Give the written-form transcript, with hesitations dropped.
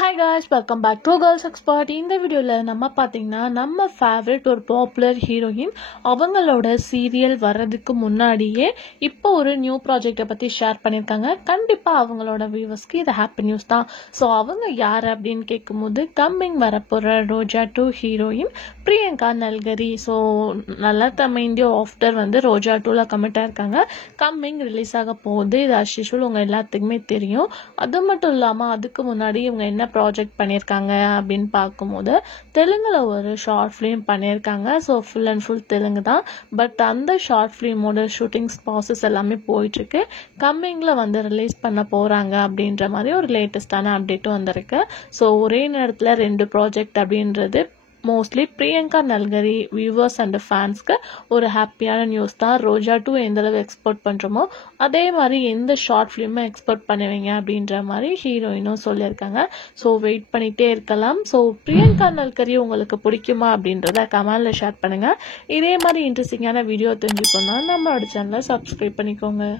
Hi guys, welcome back to Girls Expert. இந்த வீடியோல நம்ம பாத்தீங்கன்னா நம்ம ஃபேவரட் ஒரு பாப்புலர் ஹீரோயின் அவங்களோட சீரியல் வர்றதுக்கு முன்னாடியே இப்போ ஒரு நியூ ப்ராஜெக்ட்டை பத்தி ஷேர் பண்ணிருக்காங்க. கண்டிப்பா அவங்களோட வியூவர்ஸ்க்கு இது ஹாப்பி நியூஸ் தான். ஸோ அவங்க யார் அப்படின்னு கேட்கும்போது கம்மிங் வரப்போற ரோஜா 2 ஹீரோயின் பிரியங்கா நல்கரி. ஸோ நல்லா நம்ம இந்தியா ஆஃப்டர் ரோஜா 2ல கமிட் ஆயிருக்காங்க. கம்மிங் ரிலீஸ் ஆக போகுது. இது as usual உங்க எல்லாத்துக்குமே தெரியும். அது மட்டும் இல்லாம அதுக்கு முன்னாடி இவங்க என்ன ப்ராஜெக்ட் பண்ணியிருக்காங்க அப்படின்னு பார்க்கும்போது தெலுங்குல ஒரு ஷார்ட் ஃபிலிம் பண்ணியிருக்காங்க. So full and full Telugu தான். பட் அந்த ஷார்ட் ஃபிலிமோட ஷூட்டிங் ப்ராசஸ் எல்லாமே போயிட்டு இருக்கு. கம்மிங்ல ரிலீஸ் பண்ண போறாங்க அப்படின்ற மாதிரி ஒரு லேட்டஸ்டான அப்டேட்டும் வந்திருக்கு. ஸோ ஒரே நேரத்தில் 2 ப்ராஜெக்ட் அப்படின்றது மோஸ்ட்லி பிரியங்கா நல்கரி வியூவர்ஸ் அண்ட் ஃபேன்ஸ்க்கு ஒரு ஹாப்பியான நியூஸ் தான். ரோஜா 2 எந்த அளவு எக்ஸ்போர்ட் பண்ணுறோமோ அதே மாதிரி எந்த ஷார்ட் ஃபிலிமை எக்ஸ்போர்ட் பண்ணுவீங்க அப்படின்ற மாதிரி ஹீரோயினும் சொல்லியிருக்காங்க. ஸோ வெயிட் பண்ணிகிட்டே இருக்கலாம். ஸோ பிரியங்கா நல்கரி உங்களுக்கு பிடிக்குமா அப்படின்றத கமெண்ட்ல ஷேர் பண்ணுங்கள். இதே மாதிரி இன்ட்ரெஸ்டிங்கான வீடியோ தெரிஞ்சுக்கணும்னா நம்மளோட சேனலை சப்ஸ்கிரைப் பண்ணிக்கோங்க.